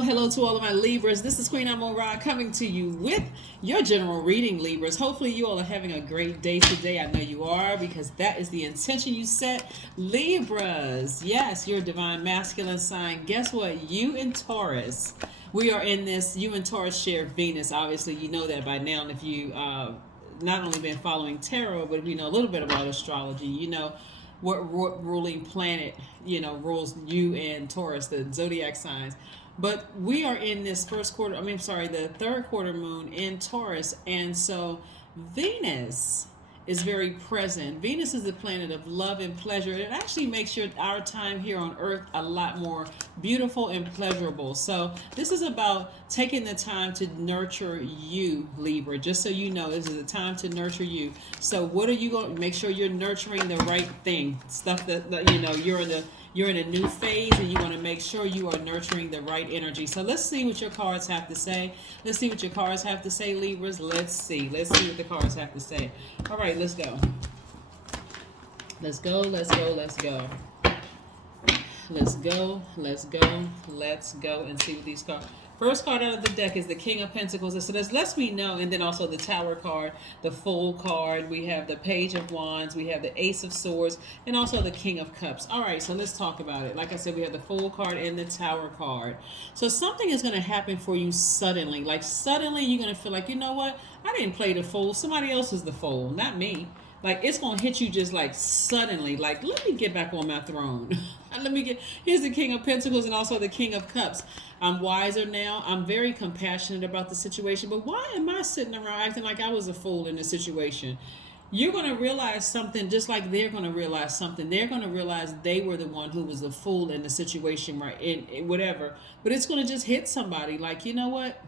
Hello to all of my Libras. This is Queen Amon-Ra coming to you with your general reading, Libras. Hopefully you all are having a great day today. I know you are, because that is the intention you set. Libras, yes, your divine masculine sign. Guess what? You and Taurus. We are in this, you and Taurus share Venus. Obviously, you know that by now. And if you not only been following tarot, but if you know a little bit about astrology, you know what ruling planet, rules you and Taurus, the zodiac signs. But we are in this the third quarter moon in Taurus. And so Venus is very present. Venus is the planet of love and pleasure. It actually makes our time here on Earth a lot more beautiful and pleasurable. So this is about taking the time to nurture you, Libra. Just so you know, this is a time to nurture you. So what are you going to make sure you're nurturing the right thing? Stuff that you're in a new phase, and you want to make sure you are nurturing the right energy. So let's see what your cards have to say. Let's see what your cards have to say, Libras. Let's see what the cards have to say. All right, let's go. Let's go. Let's go. Let's go. Let's go. Let's go. Let's go and see what these cards. First card out of the deck is the King of Pentacles. So this lets me know, and then also the Tower card, the Fool card. We have the Page of Wands. We have the Ace of Swords, and also the King of Cups. All right, so let's talk about it. Like I said, we have the Fool card and the Tower card. So something is going to happen for you suddenly. Like suddenly you're going to feel like, you know what? I didn't play the Fool. Somebody else is the Fool, not me. Like it's going to hit you just like suddenly. Like, let me get back on my throne. Here's the King of Pentacles and also the King of Cups. I'm wiser now. I'm very compassionate about the situation. But why am I sitting around acting like I was a fool in the situation? You're going to realize something just like they're going to realize something. They're going to realize they were the one who was the fool in the situation, right? In whatever. But it's going to just hit somebody like, you know what?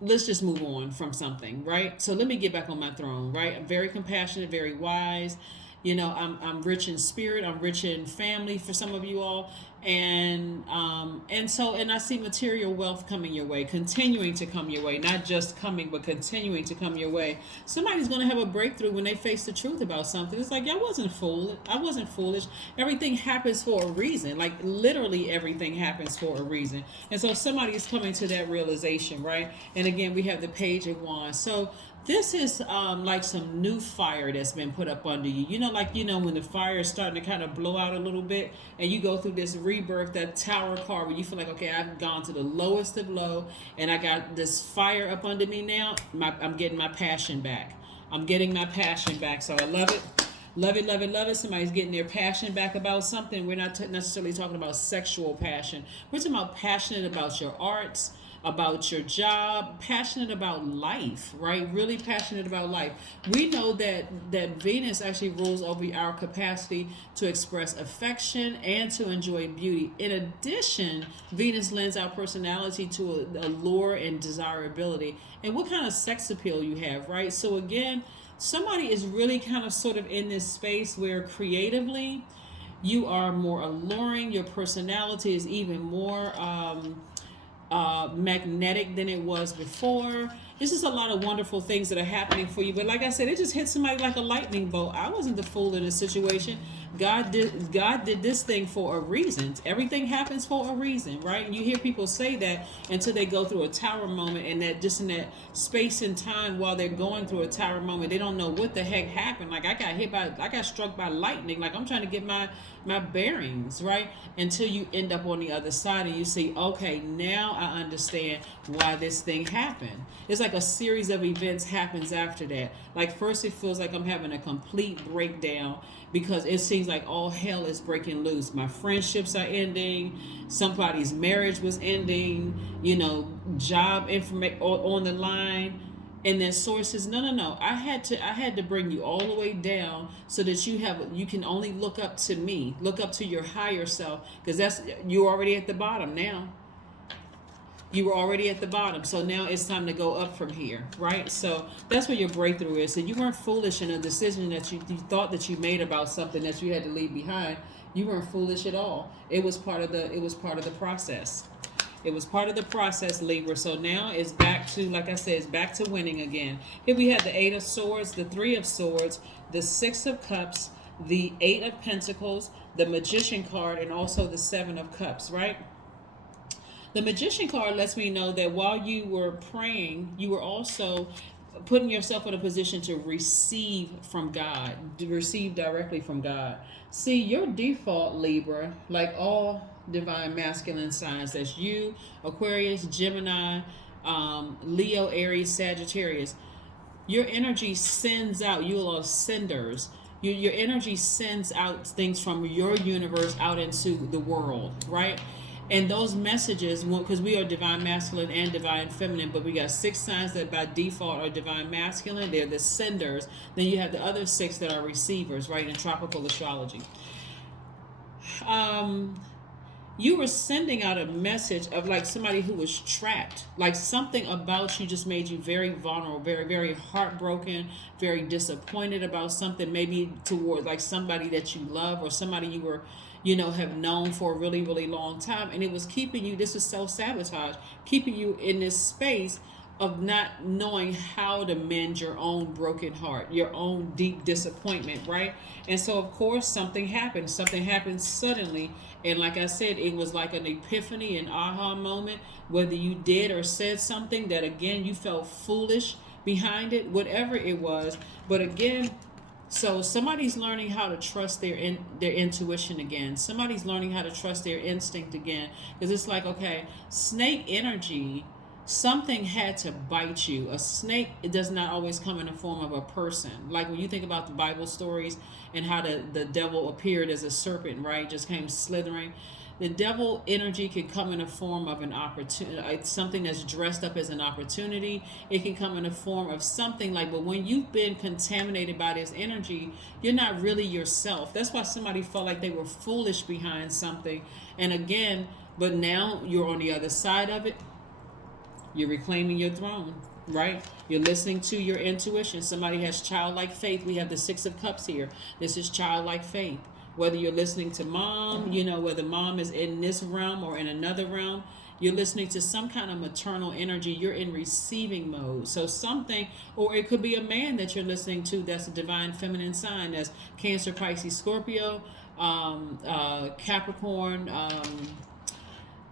Let's just move on from something, right? So let me get back on my throne, right? I'm very compassionate, very wise. I'm rich in spirit. I'm rich in family for some of you all. And I see material wealth coming your way, continuing to come your way, not just coming, but continuing to come your way. Somebody's going to have a breakthrough when they face the truth about something. It's like, I wasn't foolish. Everything happens for a reason. Like literally everything happens for a reason. And so somebody is coming to that realization, right? And again, we have the Page of Wands. So this is like some new fire that's been put up under you. When the fire is starting to kind of blow out a little bit and you go through this rebirth, that Tower card, where you feel like, okay, I've gone to the lowest of low and I got this fire up under me now. I'm getting my passion back. I'm getting my passion back. So I love it. Love it, love it, love it. Somebody's getting their passion back about something. We're not necessarily talking about sexual passion. We're talking about passionate about your arts, about your job, passionate about life, right? Really passionate about life. We know that Venus actually rules over our capacity to express affection and to enjoy beauty. In addition, Venus lends our personality to allure and desirability and what kind of sex appeal you have, right? So again, somebody is really kind of sort of in this space where creatively you are more alluring. Your personality is even more magnetic than it was before. This is a lot of wonderful things that are happening for you. But like I said, it just hit somebody like a lightning bolt. I wasn't the fool in this situation. God did this thing for a reason. Everything happens for a reason, right? And you hear people say that until they go through a tower moment, and that just in that space and time while they're going through a tower moment, they don't know what the heck happened. Like I got struck by lightning. Like I'm trying to get my bearings, right? Until you end up on the other side and you see, okay, now I understand why this thing happened. It's like a series of events happens after that. Like first it feels like I'm having a complete breakdown because it seems like all hell is breaking loose. My friendships are ending. Somebody's marriage was ending. Job information on the line. And then source says, no. I had to bring you all the way down so that you can only look up to me, look up to your higher self, because you're already at the bottom now. You were already at the bottom, so now it's time to go up from here, right? So that's where your breakthrough is. So you weren't foolish in a decision that you thought that you made about something that you had to leave behind. You weren't foolish at all. It was part of the process. It was part of the process, Libra. So now it's back to, like I said, it's back to winning again. Here we have the Eight of Swords, the Three of Swords, the Six of Cups, the Eight of Pentacles, the Magician card, and also the Seven of Cups, right? The Magician card lets me know that while you were praying, you were also putting yourself in a position to receive from God, to receive directly from God. See, your default, Libra, like all divine masculine signs, that's you, Aquarius, Gemini, Leo, Aries, Sagittarius. Your energy sends out, you are senders. Your energy sends out things from your universe out into the world, right? And those messages, because we are divine masculine and divine feminine, but we got 6 signs that by default are divine masculine. They're the senders. Then you have the other 6 that are receivers, right, in tropical astrology. You were sending out a message of like somebody who was trapped, like something about you just made you very vulnerable, very, very heartbroken, very disappointed about something, maybe toward like somebody that you love or somebody you were, have known for a really, really long time. And it was keeping you, this was self-sabotage, keeping you in this space of not knowing how to mend your own broken heart, your own deep disappointment, right? And so, of course, something happened. Something happened suddenly. And like I said, it was like an epiphany, an aha moment, whether you did or said something that, again, you felt foolish behind it, whatever it was. But again, so somebody's learning how to trust their intuition again. Somebody's learning how to trust their instinct again. Because it's like, okay, snake energy, something had to bite you. A snake, it does not always come in the form of a person. Like when you think about the Bible stories and how the devil appeared as a serpent, right? Just came slithering. The devil energy can come in the form of an opportunity, something that's dressed up as an opportunity. It can come in the form of something like, but when you've been contaminated by this energy, you're not really yourself. That's why somebody felt like they were foolish behind something. And again, but now you're on the other side of it. You're reclaiming your throne, right? You're listening to your intuition. Somebody has childlike faith. We have the 6 of Cups here. This is childlike faith. Whether you're listening to mom, whether mom is in this realm or in another realm, you're listening to some kind of maternal energy. You're in receiving mode. So something, or it could be a man that you're listening to that's a divine feminine sign. That's Cancer, Pisces, Scorpio, Capricorn,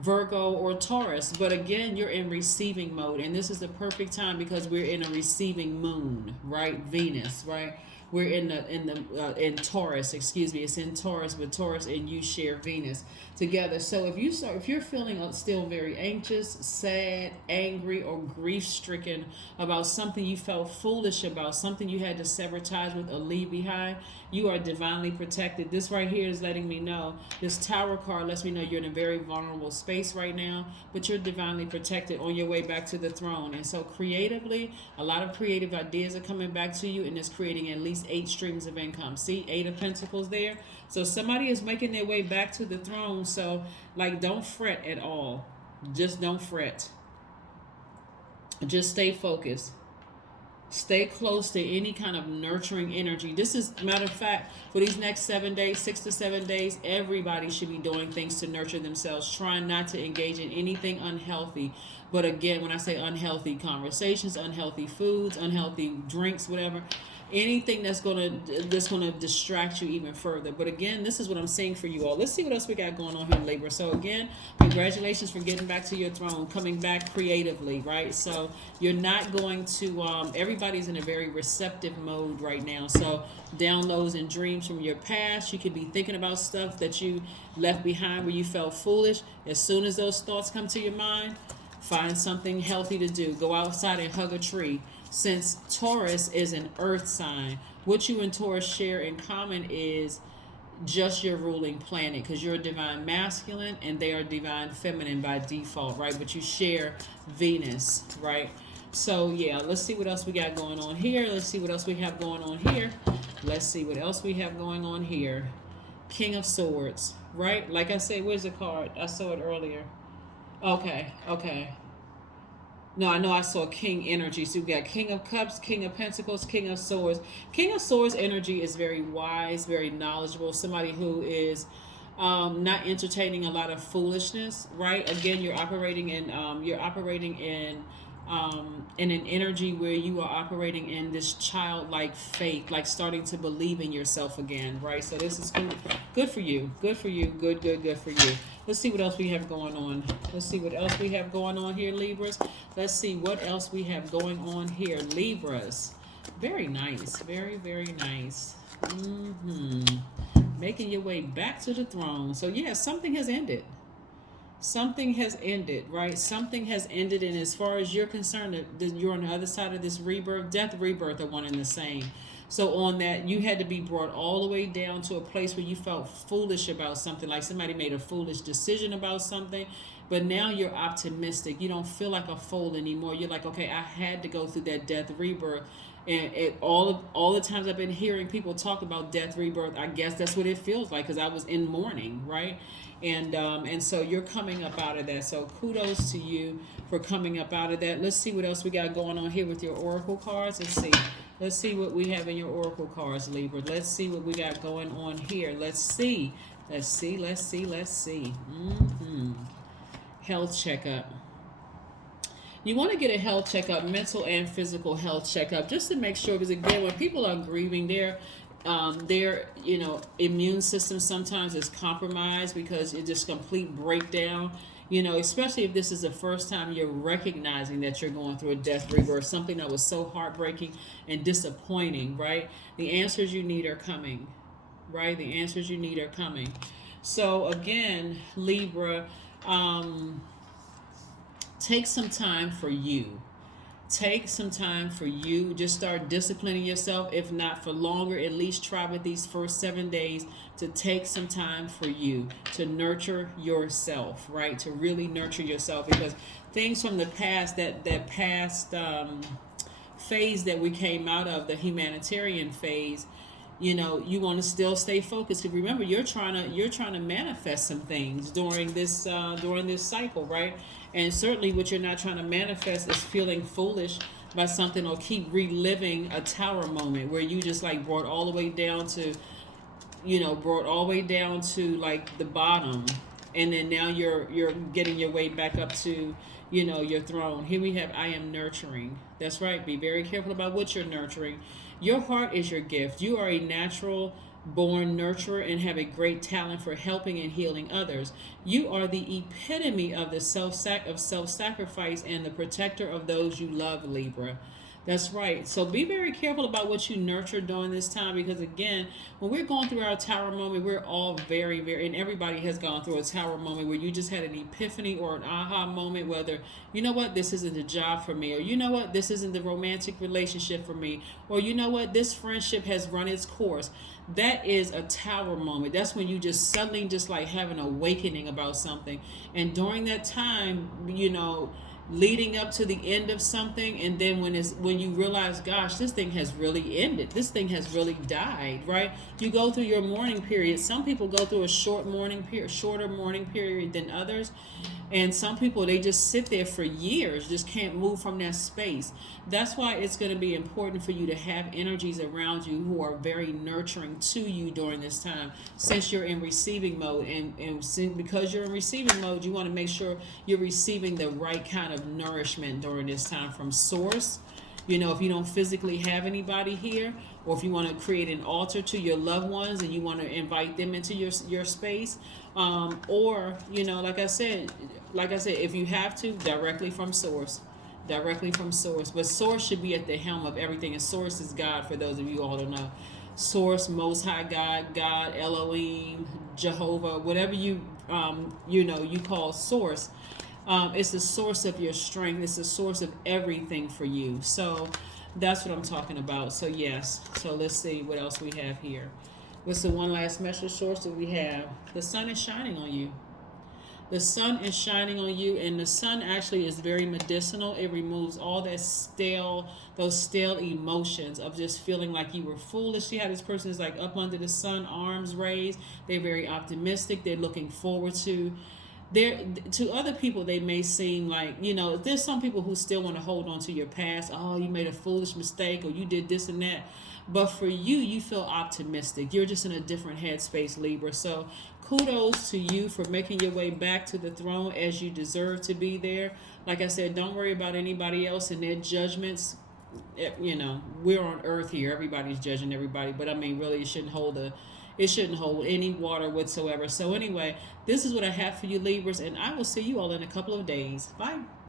Virgo, or Taurus. But again, you're in receiving mode, and this is the perfect time because we're in a receiving moon, right? Venus, right? We're in Taurus, excuse me. It's in Taurus, but Taurus and you share Venus together. So if you're feeling still very anxious, sad, angry, or grief-stricken about something you felt foolish about, something you had to sever ties with or leave behind, you are divinely protected. This right here is letting me know, this Tower card lets me know you're in a very vulnerable space right now, but you're divinely protected on your way back to the throne. And so creatively, a lot of creative ideas are coming back to you, and it's creating at least 8 streams of income. See, 8 of Pentacles there. So somebody is making their way back to the throne. So like, don't fret at all. Just don't fret. Just stay focused. Stay close to any kind of nurturing energy. This is, matter of fact, for these next 7 days, 6 to 7 days, everybody should be doing things to nurture themselves, trying not to engage in anything unhealthy. But again, when I say unhealthy conversations, unhealthy foods, unhealthy drinks, whatever, anything that's gonna distract you even further. But again, this is what I'm saying for you all. Let's see what else we got going on here in Libra. So again, congratulations for getting back to your throne, coming back creatively, right? So you're not going to, everybody's in a very receptive mode right now. So downloads and dreams from your past. You could be thinking about stuff that you left behind where you felt foolish. As soon as those thoughts come to your mind, find something healthy to do. Go outside and hug a tree. Since Taurus is an earth sign, what you and Taurus share in common is just your ruling planet, because you're a divine masculine and they are divine feminine by default, right? But you share Venus, right? So yeah, let's see what else we got going on here. Let's see what else we have going on here. Let's see what else we have going on here. King of Swords, right? Like I said, where's the card? I saw it earlier. Okay. No, I know I saw King energy. So we got King of Cups, King of Pentacles, King of Swords. King of Swords energy is very wise, very knowledgeable. Somebody who is not entertaining a lot of foolishness, right? Again, you're operating in an energy where you are operating in this childlike faith, like starting to believe in yourself again, right? So this is good for you. Good for you. Good for you. Let's see what else we have going on. Let's see what else we have going on here, Libras. Let's see what else we have going on here, Libras. Very nice. Very, very nice. Making your way back to the throne. So, yeah, something has ended. Something has ended, right? Something has ended, and as far as you're concerned, you're on the other side of this rebirth. Death, rebirth are one and the same. So on that, you had to be brought all the way down to a place where you felt foolish about something, like somebody made a foolish decision about something, but now you're optimistic. You don't feel like a fool anymore. You're like, okay, I had to go through that death, rebirth. And all the times I've been hearing people talk about death, rebirth, I guess that's what it feels like, because I was in mourning, right? And so you're coming up out of that. So kudos to you for coming up out of that. Let's see what else we got going on here with your oracle cards. Let's see what we have in your oracle cards, Libra. Let's see what we got going on here. Let's see. Health checkup. You want to get a health checkup, mental and physical health checkup, just to make sure, because again, when people are grieving, their immune system sometimes is compromised because it's just complete breakdown. Especially if this is the first time you're recognizing that you're going through a death, rebirth, something that was so heartbreaking and disappointing, right? The answers you need are coming, right? The answers you need are coming. So again, Libra, take some time for you. Take some time for you. Just start disciplining yourself. If not for longer, at least try with these first 7 days to take some time for you, to nurture yourself, right? To really nurture yourself, because things from the past, that past phase that we came out of, the humanitarian phase, you want to still stay focused. Because remember, you're trying to manifest some things during this cycle, right? And certainly what you're not trying to manifest is feeling foolish by something, or keep reliving a tower moment where you just like brought all the way down to like the bottom, and then now you're getting your way back up to your throne. Here we have, I am nurturing. That's right. Be very careful about what you're nurturing. Your heart is your gift. You are a natural born nurturer and have a great talent for helping and healing others. You are the epitome of the self-sacrifice and the protector of those you love, Libra. That's right. So be very careful about what you nurture during this time, because again, when we're going through our tower moment, we're all very, very, and everybody has gone through a tower moment where you just had an epiphany or an aha moment, whether, this isn't the job for me, or this isn't the romantic relationship for me, or this friendship has run its course. That is a tower moment. That's when you just suddenly just like have an awakening about something. And during that time, leading up to the end of something, and then when you realize, gosh, this thing has really ended, this thing has really died, right? You go through your mourning period. Some people go through a shorter mourning period than others, and some people, they just sit there for years, just can't move from that space. That's why it's going to be important for you to have energies around you who are very nurturing to you during this time, since you're in receiving mode. And because you're in receiving mode, you want to make sure you're receiving the right kind of nourishment during this time from source. If you don't physically have anybody here, or if you want to create an altar to your loved ones and you want to invite them into your space, or like I said, if you have to, directly from source. But source should be at the helm of everything, and source is God, for those of you all don't know. Source, Most High God, Elohim, Jehovah, whatever you call source. It's the source of your strength. It's the source of everything for you. So that's what I'm talking about. So yes. So let's see what else we have here. What's the one last message source that we have? The sun is shining on you. The sun is shining on you, and the sun actually is very medicinal. It removes all those stale emotions of just feeling like you were foolish. See how this person is like up under the sun, arms raised. They're very optimistic. They're looking forward to other people. They may seem like, there's some people who still want to hold on to your past. Oh, you made a foolish mistake, or you did this and that. But for you, you feel optimistic. You're just in a different headspace, Libra. So kudos to you for making your way back to the throne as you deserve to be there. Like I said, don't worry about anybody else and their judgments. We're on earth here. Everybody's judging everybody. But I mean, really, you shouldn't hold It shouldn't hold any water whatsoever. So anyway, this is what I have for you, Libras, and I will see you all in a couple of days. Bye.